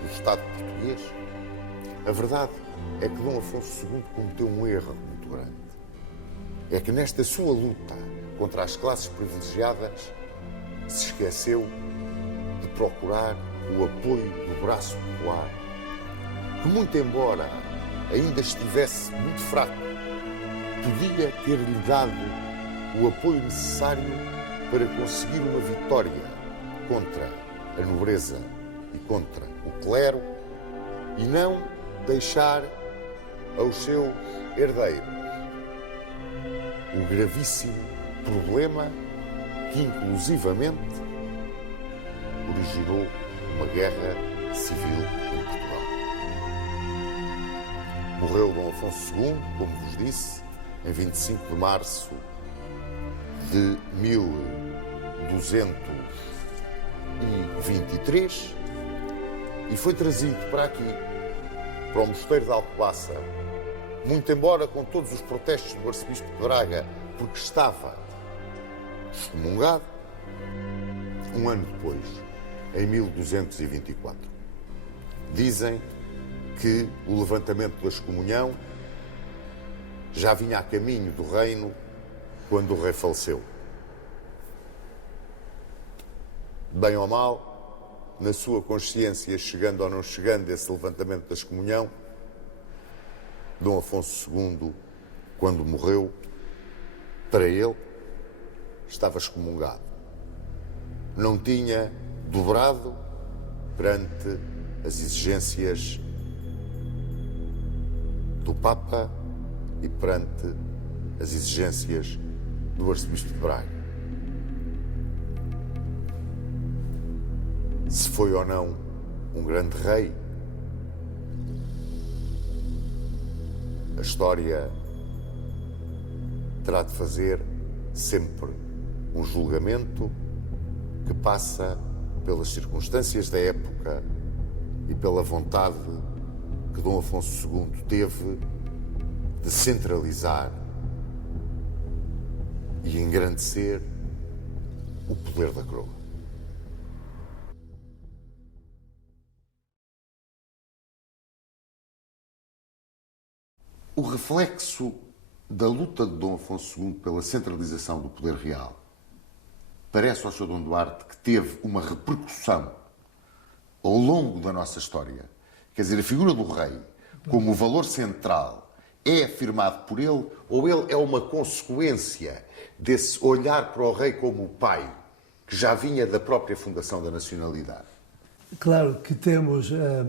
do Estado português, a verdade é que Dom Afonso II cometeu um erro muito grande. É que nesta sua luta contra as classes privilegiadas se esqueceu de procurar o apoio do braço popular, que, muito embora ainda estivesse muito fraco, podia ter-lhe dado o apoio necessário para conseguir uma vitória contra a nobreza e contra o clero e não deixar aos seus herdeiros o gravíssimo problema que, inclusivamente, originou uma guerra civil em Portugal. Morreu Dom Afonso II, como vos disse, em 25 de março de 1223 e foi trazido para aqui, para o Mosteiro de Alcobaça, muito embora com todos os protestos do arcebispo de Braga, porque estava excomungado, um ano depois, em 1224. Dizem que o levantamento da excomunhão já vinha a caminho do reino quando o rei faleceu. Bem ou mal, na sua consciência, chegando ou não chegando esse levantamento da excomunhão, Dom Afonso II, quando morreu, para ele, estava excomungado. Não tinha dobrado perante as exigências do Papa e perante as exigências do arcebispo de Braga. Se foi ou não um grande rei, a história terá de fazer sempre um julgamento que passa pelas circunstâncias da época e pela vontade que Dom Afonso II teve de centralizar e engrandecer o poder da coroa. O reflexo da luta de Dom Afonso II pela centralização do poder real parece ao Sr. Dom Duarte que teve uma repercussão ao longo da nossa história. Quer dizer, a figura do rei, como o valor central, é afirmado por ele ou ele é uma consequência desse olhar para o rei como o pai, que já vinha da própria fundação da nacionalidade? Claro que temos a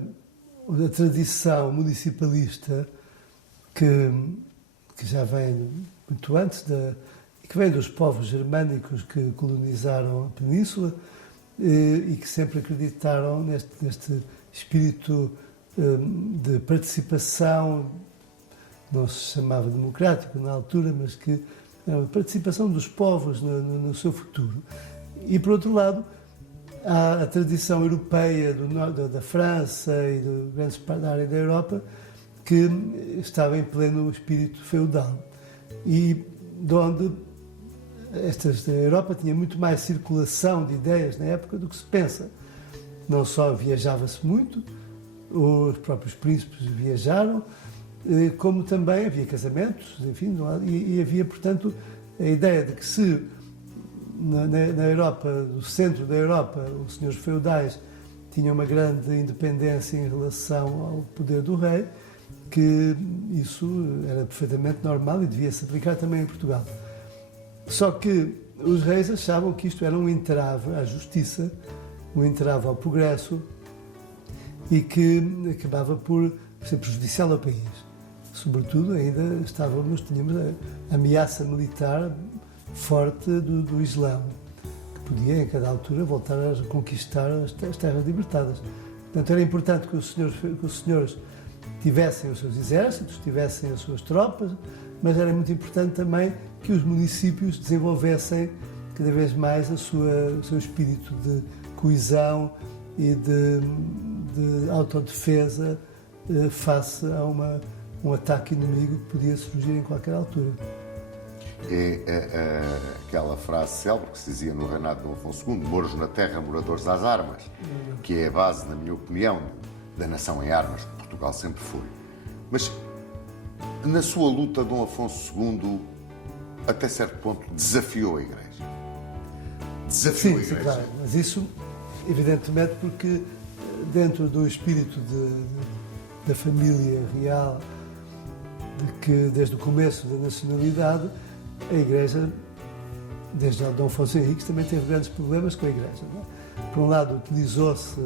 tradição municipalista que já vem muito antes e que vem dos povos germânicos que colonizaram a península e que sempre acreditaram neste espírito de participação, não se chamava democrático na altura, mas que a participação dos povos no seu futuro. E, por outro lado, há a tradição europeia da França e de grandes partes da área da Europa que estava em pleno espírito feudal e de onde a Europa tinha muito mais circulação de ideias na época do que se pensa. Não só viajava-se muito, os próprios príncipes viajaram, como também havia casamentos, enfim, e havia, portanto, a ideia de que se na Europa, no centro da Europa, os senhores feudais tinham uma grande independência em relação ao poder do rei, que isso era perfeitamente normal e devia-se aplicar também em Portugal. Só que os reis achavam que isto era um entrave à justiça, um entrave ao progresso e que acabava por ser prejudicial ao país. Sobretudo, ainda tínhamos a ameaça militar forte do Islão, que podia, em cada altura, voltar a conquistar as terras libertadas. Portanto, era importante que os senhores tivessem os seus exércitos, tivessem as suas tropas, mas era muito importante também que os municípios desenvolvessem cada vez mais o seu espírito de coesão e de autodefesa face a um ataque inimigo que podia surgir em qualquer altura. É aquela frase célebre que se dizia no reinado de Dom Afonso II, moros na terra, moradores às armas, que é a base, na minha opinião, da nação em armas, que Portugal sempre foi. Mas, na sua luta, Dom Afonso II, até certo ponto, desafiou a Igreja. Sim, claro, mas isso evidentemente porque dentro do espírito da família real, de que desde o começo da nacionalidade, a Igreja, desde Dom Afonso Henriques, também teve grandes problemas com a Igreja. Não é? Por um lado, utilizou-se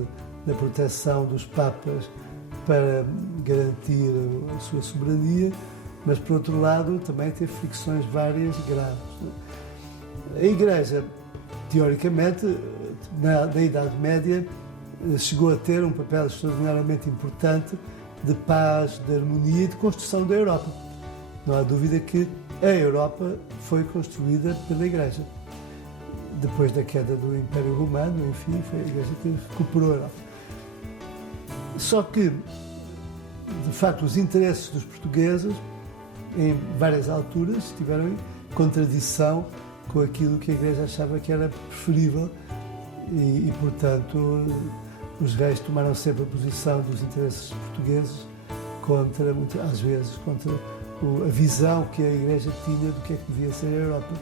da proteção dos Papas para garantir a sua soberania, mas, por outro lado, também teve fricções várias e graves. Não é? A Igreja, teoricamente, na Idade Média, chegou a ter um papel extraordinariamente importante de paz, de harmonia e de construção da Europa. Não há dúvida que a Europa foi construída pela Igreja. Depois da queda do Império Romano, enfim, foi a Igreja que recuperou a Europa. Só que, de facto, os interesses dos portugueses, em várias alturas, estiveram em contradição com aquilo que a Igreja achava que era preferível e portanto, os reis tomaram sempre a posição dos interesses portugueses contra, às vezes, contra a visão que a Igreja tinha do que é que devia ser a Europa.